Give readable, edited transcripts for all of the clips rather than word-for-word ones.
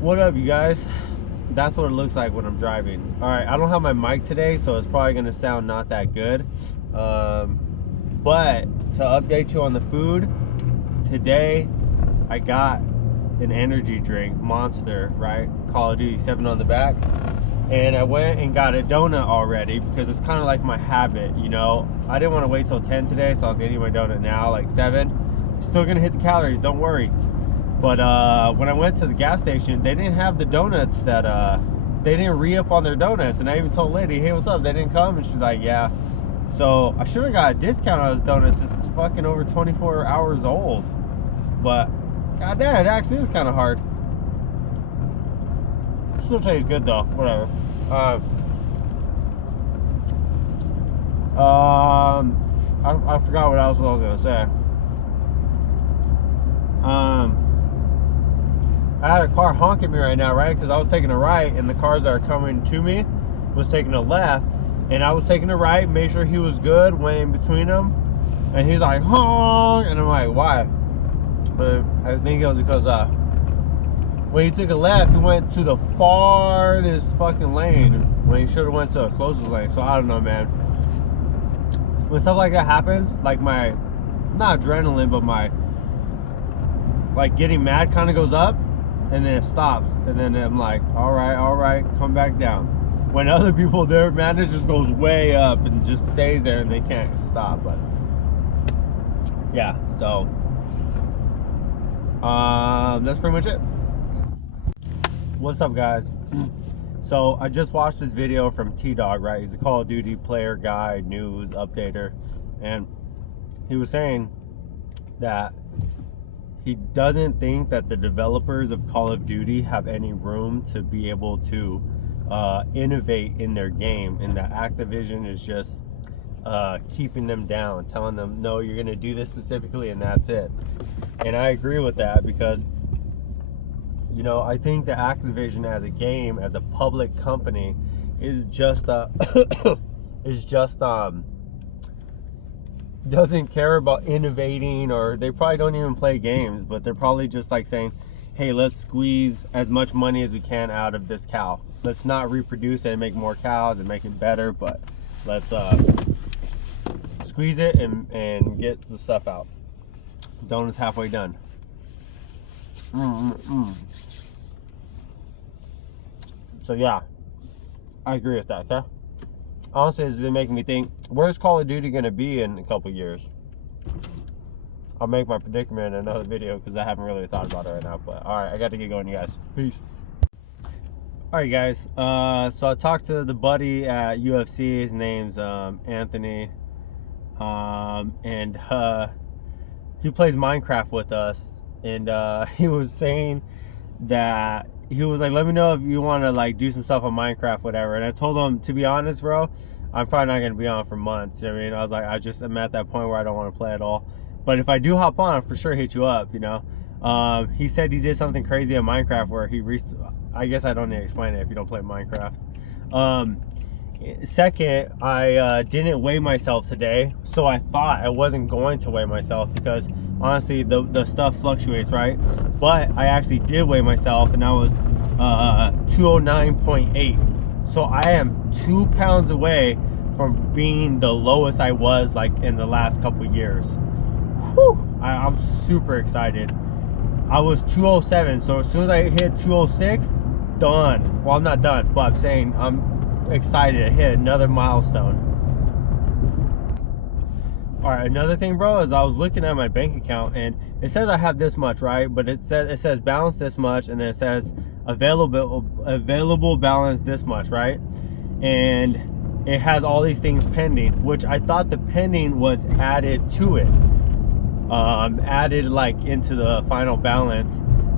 What up, you guys? That's what it looks like when I'm driving. All right, I don't have my mic today, so it's probably gonna sound not that good. But to update you on the food, today I got an energy drink, Monster, right? Call of Duty 7 on the back. And I went and got a donut already because it's kind of like my habit, you know? I didn't want to wait till 10 today, so I was gonna eat my donut now, like 7. Still gonna hit the calories, don't worry. But when I went to the gas station, they didn't have the donuts that, they didn't re-up on their donuts. And I even told lady, hey, what's up? They didn't come? And she's like, yeah. So I should have got a discount on those donuts. This is fucking over 24 hours old. But, goddamn, it actually is kind of hard. Still tastes good though, whatever. I forgot what else I was gonna say. I had a car honk at me right now, right? Because I was taking a right, and the cars that are coming to me was taking a left, and I was taking a right, made sure he was good, went in between them, and he's like, honk, and I'm like, why? But I think it was because when he took a left, he went to the farthest fucking lane when he should have went to the closest lane. So I don't know, man. When stuff like that happens, like my, not adrenaline, but my, like, getting mad kind of goes up, and then it stops, and then I'm like, all right, come back down. When other people, their madness just goes way up and just stays there, and they can't stop. But yeah, so that's pretty much it. What's up, guys? So I just watched this video from T-Dog, right? He's a Call of Duty player guy, news updater, and he was saying that he doesn't think that the developers of Call of Duty have any room to be able to innovate in their game, and that Activision is just keeping them down, telling them, no, you're gonna do this specifically and that's it. And I agree with that because, you know, I think that Activision as a game, as a public company, is just doesn't care about innovating, or they probably don't even play games, but they're probably just like saying, hey, let's squeeze as much money as we can out of this cow. Let's not reproduce it and make more cows and make it better, but let's squeeze it and get the stuff out. Donut's halfway done. So yeah, I agree with that, okay? Honestly, it's been making me think, where's Call of Duty going to be in a couple years? I'll make my predicament in another video because I haven't really thought about it right now. But alright, I got to get going, you guys. Peace. Alright, guys. So I talked to the buddy at UFC. His name's Anthony. And he plays Minecraft with us. And he was saying that he was like, let me know if you want to like do some stuff on Minecraft, whatever. And I told him, to be honest, bro, I'm probably not going to be on for months. You know what I mean? I was like, I just am at that point where I don't want to play at all. But if I do hop on, I'll for sure hit you up, you know. He said he did something crazy in Minecraft where he I guess I don't need to explain it if you don't play Minecraft. Second, I didn't weigh myself today, so I thought I wasn't going to weigh myself because honestly the stuff fluctuates, right? But I actually did weigh myself, and I was 209.8. So I am 2 pounds away from being the lowest I was like in the last couple years. Whew, I'm super excited. I was 207, so as soon as I hit 206, done. Well, I'm not done, but I'm saying I'm excited to hit another milestone. Alright, another thing, bro, is I was looking at my bank account, and it says I have this much, right? But it says balance this much, and then it says available balance this much, right? And it has all these things pending, which I thought the pending was added to it, added like into the final balance,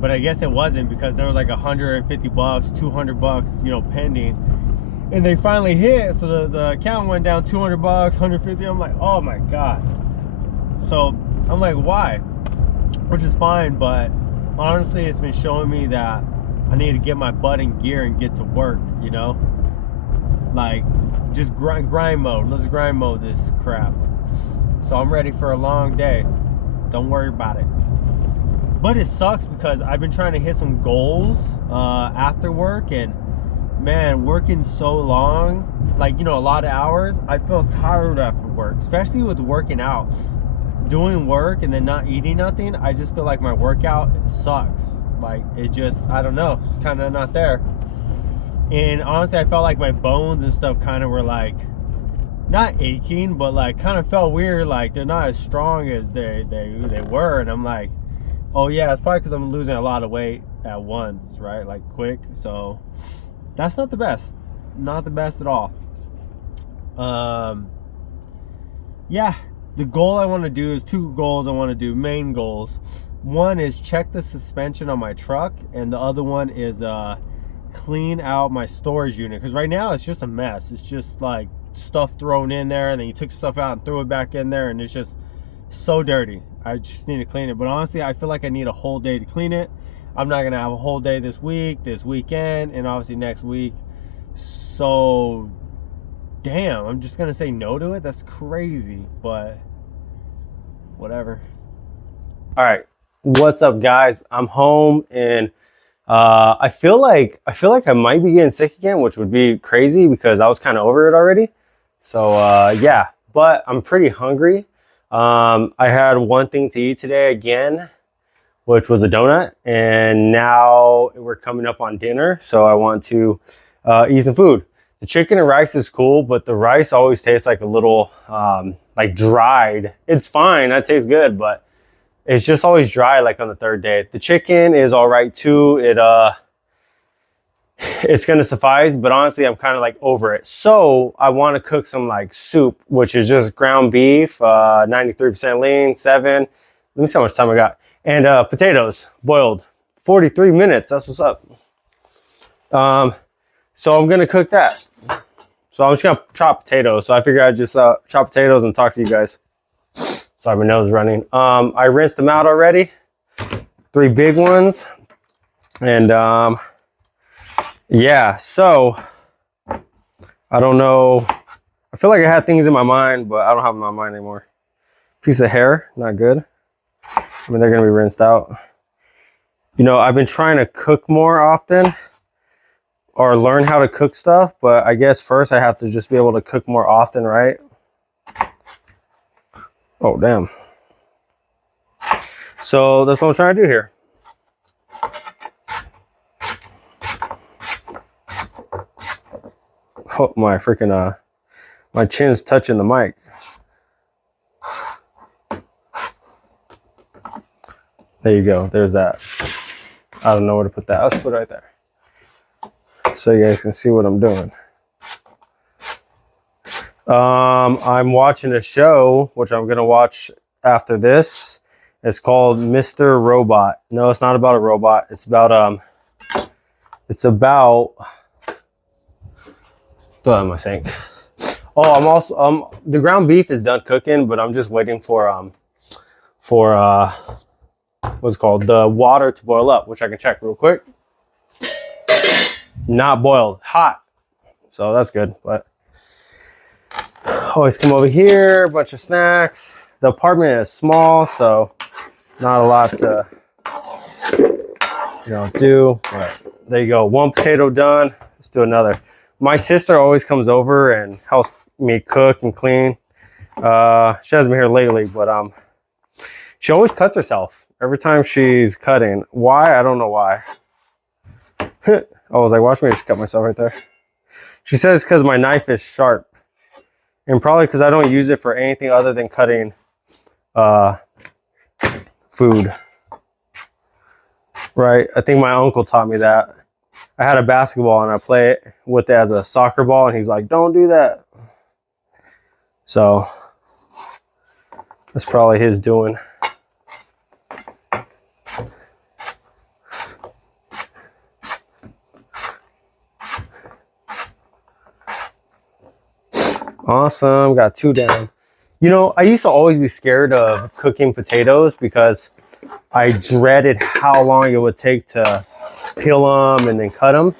but I guess it wasn't, because there was like $150, $200, you know, pending. And they finally hit, so the account went down $200, $150. I'm like, oh my god. So I'm like, why? Which is fine, but honestly, it's been showing me that I need to get my butt in gear and get to work, you know? Like, just grind mode. Let's grind mode this crap. So I'm ready for a long day. Don't worry about it. but it sucks because I've been trying to hit some goals after work, and man, working so long, like, you know, a lot of hours, I feel tired after work, especially with working out. Doing work and then not eating nothing, I just feel like my workout sucks. Like, it just, I don't know, kind of not there. And honestly, I felt like my bones and stuff kind of were like, not aching, but like kind of felt weird, like they're not as strong as they were. And I'm like, oh yeah, it's probably because I'm losing a lot of weight at once, right? Like quick. So that's not the best. Not the best at all. Yeah, the goal I want to do is 2 goals I want to do, main goals. One is check the suspension on my truck, and the other one is clean out my storage unit, because right now it's just a mess. It's just like stuff thrown in there, and then you took stuff out and threw it back in there, and it's just so dirty. I just need to clean it. But honestly, I feel like I need a whole day to clean it. I'm not gonna have a whole day this week, this weekend, and obviously next week. So damn, I'm just gonna say no to it. That's crazy, but whatever. All right, what's up, guys? I'm home, and I feel like I might be getting sick again, which would be crazy because I was kind of over it already. So yeah, but I'm pretty hungry. I had one thing to eat today again, which was a donut, and now we're coming up on dinner, so I want to eat some food. The chicken and rice is cool, but the rice always tastes like a little like dried. It's fine, that tastes good, but it's just always dry like on the 3rd day. The chicken is all right too. It's gonna suffice, but honestly, I'm kind of like over it. So I want to cook some like soup, which is just ground beef, 93% lean, 7. Let me see how much time I got. And potatoes, boiled, 43 minutes. That's what's up. So I'm gonna cook that. So I'm just gonna chop potatoes. So I figured I'd just chop potatoes and talk to you guys. Sorry, my nose is running. I rinsed them out already. 3 big ones. And yeah, so I don't know. I feel like I had things in my mind, but I don't have them in my mind anymore. Piece of hair, not good. I mean, they're gonna be rinsed out. You know, I've been trying to cook more often or learn how to cook stuff, but I guess first I have to just be able to cook more often, right? Oh, damn. So that's what I'm trying to do here. Oh, my freaking, my chin's touching the mic. There you go. There's that. I don't know where to put that. I'll just put it right there, so you guys can see what I'm doing. I'm watching a show, which I'm going to watch after this. It's called Mr. Robot. No, it's not about a robot. It's about, what am I saying? Oh, I'm also, the ground beef is done cooking, but I'm just waiting for what's it called? The water to boil up, which I can check real quick. Not boiled, hot. So that's good, but always come over here, a bunch of snacks. The apartment is small, so not a lot to, do. But there you go. 1 potato done. Let's do another. My sister always comes over and helps me cook and clean. She hasn't been here lately, but she always cuts herself every time she's cutting. Why? I don't know why. I was like, watch me just cut myself right there. She says because my knife is sharp. And probably because I don't use it for anything other than cutting food. Right? I think my uncle taught me that. I had a basketball and I play it with it as a soccer ball, and he's like, don't do that. So that's probably his doing. Awesome, got 2 down. You know, I used to always be scared of cooking potatoes because I dreaded how long it would take to peel them and then cut them.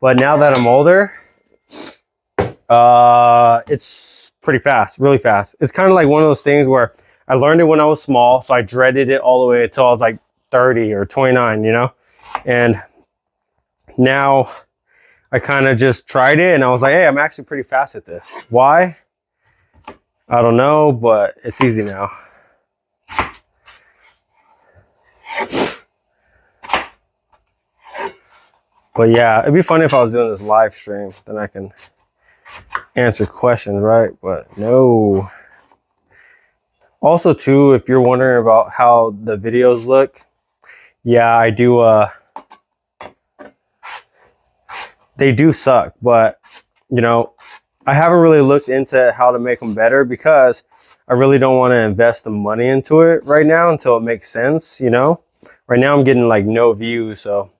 But now that I'm older, it's pretty fast, really fast. It's kind of like one of those things where I learned it when I was small, so I dreaded it all the way until I was like 30 or 29, you know? And now I kind of just tried it and I was like, hey, I'm actually pretty fast at this. Why? I don't know, but it's easy now. But yeah, it'd be funny if I was doing this live stream, then I can answer questions, right? But no. Also too, if you're wondering about how the videos look, yeah, I do, they do suck, but you know, I haven't really looked into how to make them better because I really don't want to invest the money into it right now until it makes sense, you know? Right now I'm getting like no views, so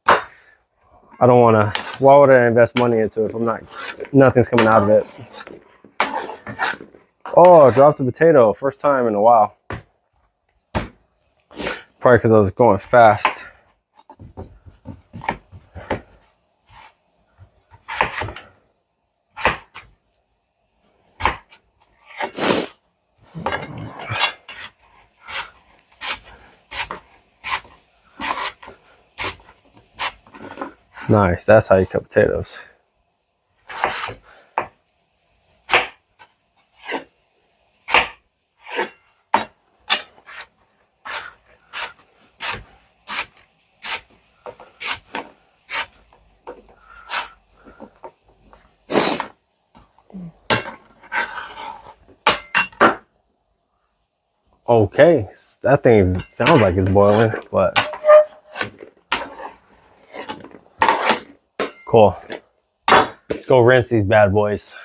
I don't want to, why would I invest money into it if I'm not, nothing's coming out of it. Oh, I dropped a potato, first time in a while. Probably because I was going fast. Nice, that's how you cut potatoes. Okay, that thing sounds like it's boiling, but cool. Let's go rinse these bad boys.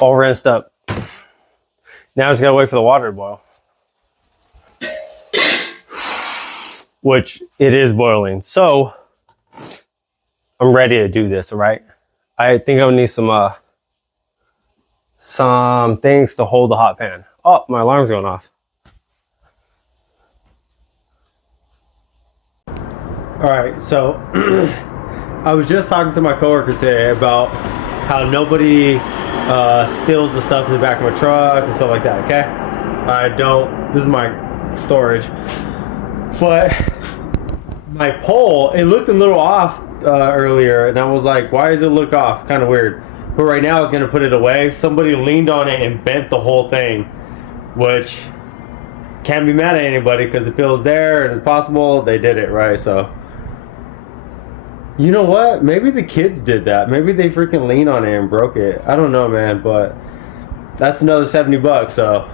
All rinsed up. Now I just gotta wait for the water to boil. Which it is boiling. So I'm ready to do this, all right? I think I'll need some things to hold the hot pan. Oh, my alarm's going off. All right, so I was just talking to my coworker today about how nobody steals the stuff in the back of my truck and stuff like that, okay? I don't, this is my storage. But my pole, it looked a little off earlier, and I was like, why does it look off? Kind of weird. But right now I was gonna put it away. Somebody leaned on it and bent the whole thing, which can't be mad at anybody because if it was there and it's possible, they did it, right? So, you know what? Maybe the kids did that. Maybe they freaking leaned on it and broke it. I don't know, man, but that's another 70 bucks, so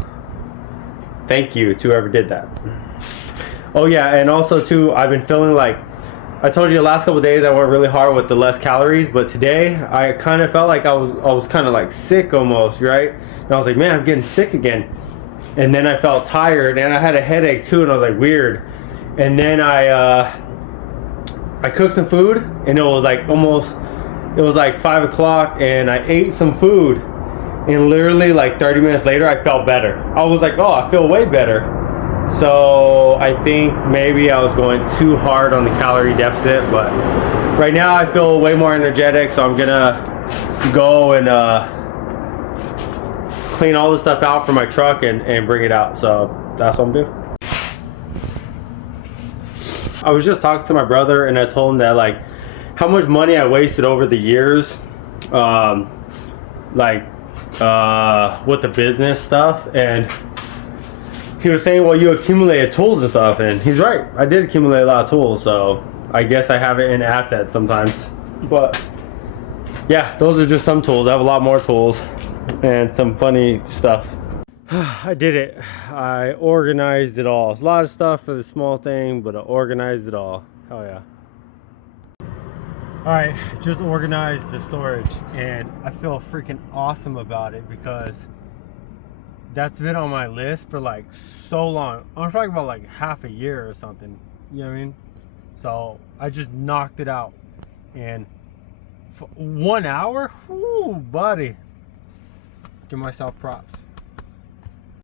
thank you to whoever did that. Oh yeah, and also too, I've been feeling like, I told you the last couple of days I went really hard with the less calories, but today I kind of felt like I was kind of like sick almost, right? And I was like, man, I'm getting sick again. And then I felt tired and I had a headache too, and I was like, weird. And then I cooked some food, and it was like 5 o'clock, and I ate some food, and literally like 30 minutes later I felt better. I was like, oh, I feel way better. So I think maybe I was going too hard on the calorie deficit, but right now I feel way more energetic, so I'm gonna go and clean all the stuff out from my truck and bring it out. So that's what I'm doing. I was just talking to my brother, and I told him that like how much money I wasted over the years, with the business stuff, and he was saying, well, you accumulated tools and stuff, and he's right. I did accumulate a lot of tools, so I guess I have it in assets sometimes. But yeah, those are just some tools. I have a lot more tools and some funny stuff. I did it. I organized it all. It's a lot of stuff for the small thing, but I organized it all. Hell yeah. Alright, just organized the storage, and I feel freaking awesome about it because that's been on my list for like so long. I'm talking about like half a year or something. You know what I mean? So I just knocked it out in 1 hour. Whoo, buddy! Give myself props.